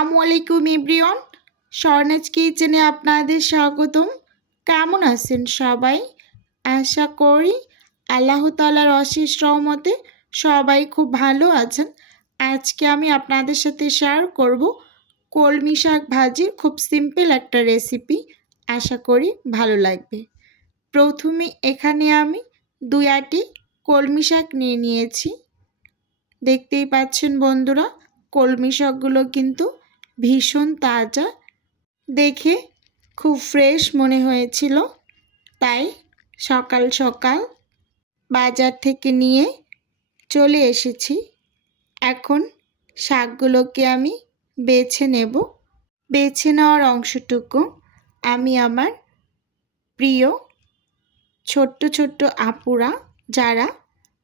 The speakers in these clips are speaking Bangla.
আসসালামু আলাইকুম ইব্রিয়ন স্বর্ণাজ কিচেনে আপনাদের স্বাগতম। কেমন আছেন সবাই? আশা করি আল্লাহ তালার অশেষ রহমতে সবাই খুব ভালো আছেন। আজকে আমি আপনাদের সাথে শেয়ার করব কলমি শাক ভাজির খুব সিম্পল একটা রেসিপি আশা করি ভালো লাগবে। প্রথমে এখানে আমি দুই আটি কলমি শাক নিয়ে নিয়েছি। দেখতেই পাচ্ছেন বন্ধুরা, কলমি শাকগুলো কিন্তু ভীষণ তাজা, দেখে খুব ফ্রেশ মনে হয়েছিল। তাই সকাল সকাল বাজার থেকে নিয়ে চলে এসেছি। এখন শাকগুলোকে আমি বেছে নেব। বেছে নেওয়ার অংশটুকু আমি আমার প্রিয় ছোট্ট ছোট্ট আপুরা যারা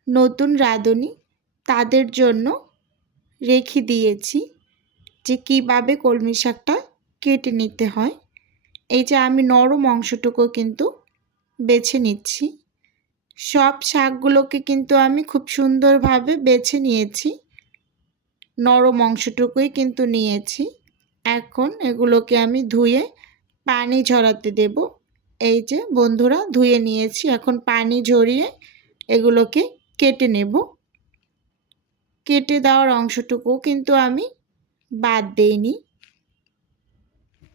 নতুন রাঁধুনি, তাদের জন্য রেখে দিয়েছি। যে কীভাবে কলমি শাকটা কেটে নিতে হয়। এই যে আমি নরম অংশটুকু কিন্তু বেছে নিচ্ছি। সব শাকগুলোকে কিন্তু আমি খুব সুন্দরভাবে বেছে নিয়েছি। নরম অংশটুকুই কিন্তু নিয়েছি। এখন এগুলোকে আমি ধুয়ে পানি ঝরাতে দেব। এই যে বন্ধুরা ধুয়ে নিয়েছি। এখন পানি ঝরিয়ে এগুলোকে কেটে নেব। কেটে দেওয়ার অংশটুকু কিন্তু আমি বাদ দেইনি।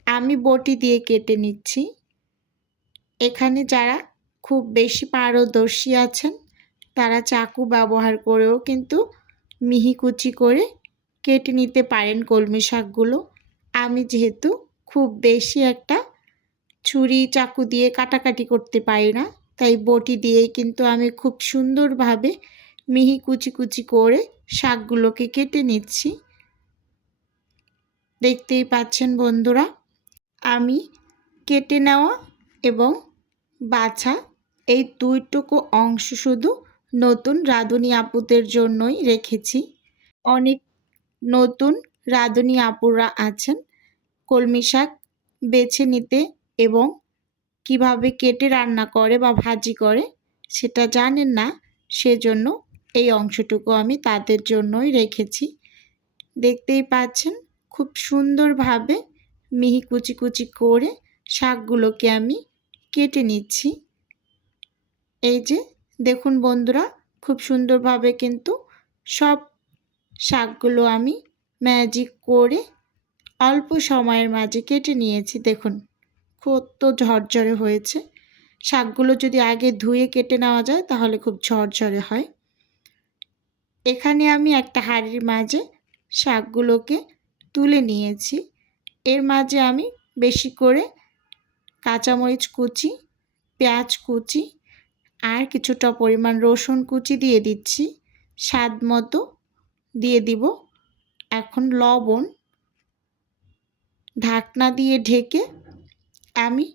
আমি বটি দিয়ে কেটে নিচ্ছি। এখানে যারা খুব বেশি পারদর্শী আছেন, তারা চাকু ব্যবহার করেও কিন্তু মিহি কুচি করে কেটে নিতে পারেন কলমি শাকগুলো। আমি যেহেতু খুব বেশি একটা ছুরি চাকু দিয়ে কাটাকাটি করতে পারি না, তাই বটি দিয়েই কিন্তু আমি খুব সুন্দরভাবে মিহি কুচি কুচি করে শাকগুলোকে কেটে নিচ্ছি। দেখতেই পাচ্ছেন বন্ধুরা, আমি কেটে নেওয়া এবং বাছা এই দুইটুকু অংশ শুধু নতুন রাঁধুনি আপুদের জন্যই রেখেছি। অনেক নতুন রাঁধুনি আপুরা আছেন, কলমি শাক বেছে নিতে এবং কীভাবে কেটে রান্না করে বা ভাজি করে সেটা জানেন না, সেজন্য এই অংশটুকু আমি তাদের জন্যই রেখেছি। দেখতেই পাচ্ছেন খুব সুন্দরভাবে মিহি কুচি কুচি করে শাকগুলোকে আমি কেটে নিচ্ছি। এই যে, দেখুন বন্ধুরা, খুব সুন্দরভাবে কিন্তু সব শাকগুলো আমি ম্যাজিক করে অল্প সময়ের মাঝে কেটে নিয়েছি। দেখুন, কত ঝরঝরে হয়েছে। শাকগুলো যদি আগে ধুয়ে কেটে নেওয়া যায়, তাহলে খুব ঝরঝরে হয়। এখানে আমি একটা হাঁড়ির মাঝে শাকগুলোকে তুলে নিয়েছি। এর মাঝে আমি বেশি করে কাঁচামরিচ কুচি, পেঁয়াজ কুচি আর কিছুটা পরিমাণ রসুন কুচি দিয়ে দিচ্ছি। স্বাদ মতো দিয়ে দিব। এখন লবণ ঢাকনা দিয়ে ঢেকে আমি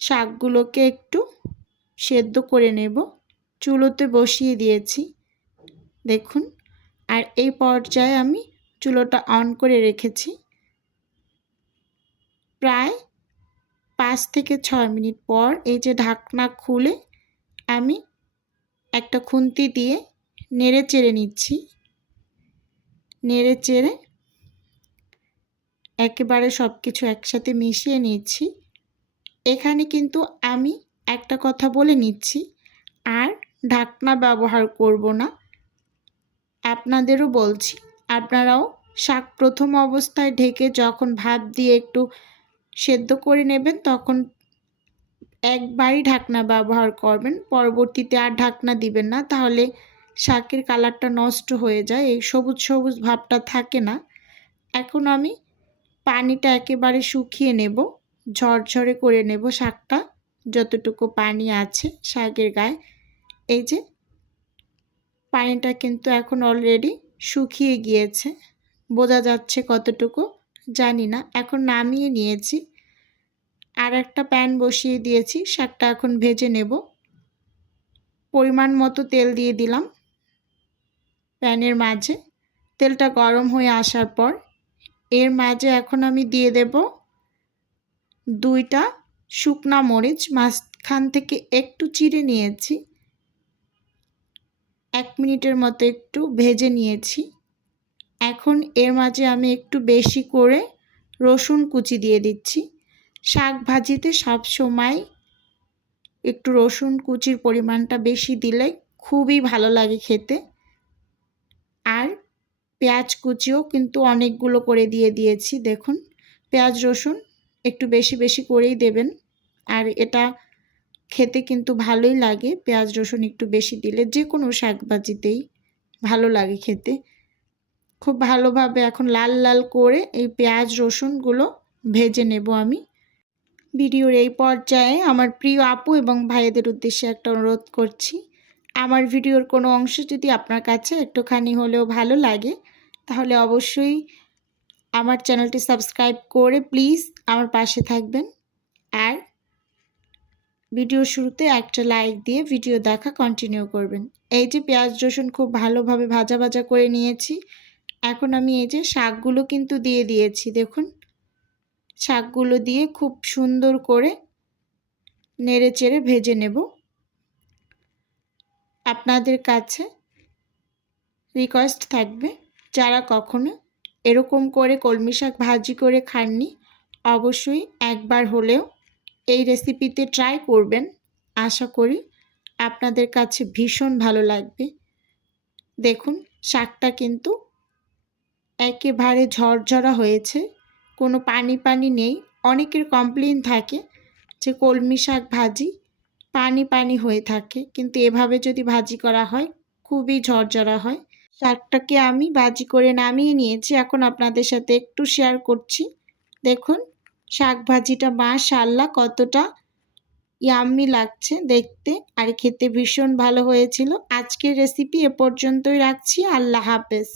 শাকগুলোকে একটু সেদ্ধ করে নেব। চুলোতে বসিয়ে দিয়েছি। দেখুন, আর এই পর্যায়ে আমি চুলোটা অন করে রেখেছি। প্রায় পাঁচ থেকে ছয় মিনিট পর এই যে ঢাকনা খুলে আমি একটা খুন্তি দিয়ে নেড়ে চেড়ে নিচ্ছি। নেড়ে চেড়ে একেবারে সব কিছু একসাথে মিশিয়ে নিচ্ছি। এখানে কিন্তু আমি একটা কথা বলে নিচ্ছি, আর ঢাকনা ব্যবহার করব না। আপনাদেরও বলছি আপনারাও শাক প্রথম অবস্থায় ঢেকে যখন ভাত দিয়ে একটু সেদ্ধ করে নেবেন, তখন একবারই ঢাকনা ব্যবহার করবেন। পরবর্তীতে আর ঢাকনা দিবেন না, তাহলে শাকের কালারটা নষ্ট হয়ে যায়, এই সবুজ সবুজ ভাবটা থাকে না। এখন আমি পানিটা একেবারে শুকিয়ে নেব, ঝরঝরে করে নেব শাকটা, যতটুকু পানি আছে শাকের গায়ে। এই যে, পানিটা কিন্তু এখন অলরেডি শুকিয়ে গিয়েছে। বোঝা যাচ্ছে কতটুকু, জানি না। এখন নামিয়ে নিয়েছি। আর একটা প্যান বসিয়ে দিয়েছি। শাকটা এখন ভেজে নেব। পরিমাণ মতো তেল দিয়ে দিলাম প্যানের মাঝে। তেলটা গরম হয়ে আসার পর এর মাঝে এখন আমি দিয়ে দেব দুইটা শুকনা মরিচ। মাঝখান থেকে একটু চিড়ে নিয়েছি। এক মিনিটের মতো একটু ভেজে নিয়েছি। এখন এর মাঝে আমি একটু বেশি করে রসুন কুচি দিয়ে দিচ্ছি। শাক ভাজিতে সবসময় একটু রসুন কুচির পরিমাণটা বেশি দিলে খুবই ভালো লাগে খেতে। আর পেঁয়াজ কুচিও কিন্তু অনেকগুলো করে দিয়ে দিয়েছি, দেখুন। পেঁয়াজ রসুন একটু বেশি বেশি করেই দেবেন। আর এটা খেতে কিন্তু ভালোই লাগে। পেঁয়াজ, রসুন একটু বেশি দিলে যে কোনো শাকভাজিতেই ভালো লাগে খেতে। খুব ভালোভাবে এখন লাল লাল করে এই পেঁয়াজ রসুনগুলো ভেজে নেব আমি। ভিডিওর এই পর্যায়ে আমার প্রিয় আপু এবং ভাইদের উদ্দেশ্যে একটা অনুরোধ করছি। আমার ভিডিওর কোনো অংশ যদি আপনার কাছে একটুখানি হলেও ভালো লাগে, তাহলে অবশ্যই আমার চ্যানেলটি সাবস্ক্রাইব করে প্লিজ আমার পাশে থাকবেন। আর ভিডিও শুরুতে একটা লাইক দিয়ে ভিডিও দেখা কন্টিনিউ করবেন। এই যে পেঁয়াজ রসুন খুব ভালোভাবে ভাজা ভাজা করে নিয়েছি। এখন আমি এই যে শাকগুলো কিন্তু দিয়ে দিয়েছি, দেখুন। শাকগুলো দিয়ে খুব সুন্দর করে নেড়ে চেড়ে ভেজে নেব। আপনাদের কাছে রিকোয়েস্ট থাকবে, যারা কখনো এরকম করে কলমি শাক ভাজি করে খাননি, অবশ্যই একবার হলেও এই রেসিপিতে ট্রাই করবেন। আশা করি আপনাদের কাছে ভীষণ ভালো লাগবে। দেখুন, শাকটা কিন্তু একেবারে ঝরঝরা হয়েছে। কোনো পানি পানি নেই। অনেকের কমপ্লেন থাকে যে কলমি শাক ভাজি পানি পানি হয়ে থাকে। কিন্তু এভাবে যদি ভাজি করা হয়, খুবই ঝরঝরা হয়। শাকটাকে আমি ভাজি করে নামিয়ে নিয়েছি। এখন আপনাদের সাথে একটু শেয়ার করছি। দেখুন শাক ভাজিটা মাশাল্লাহ কতটা ইয়াম্মি লাগছে দেখতে আর খেতে ভীষণ ভালো হয়েছিল। আজকের রেসিপি এ পর্যন্তই রাখছি। আল্লাহ হাফেজ।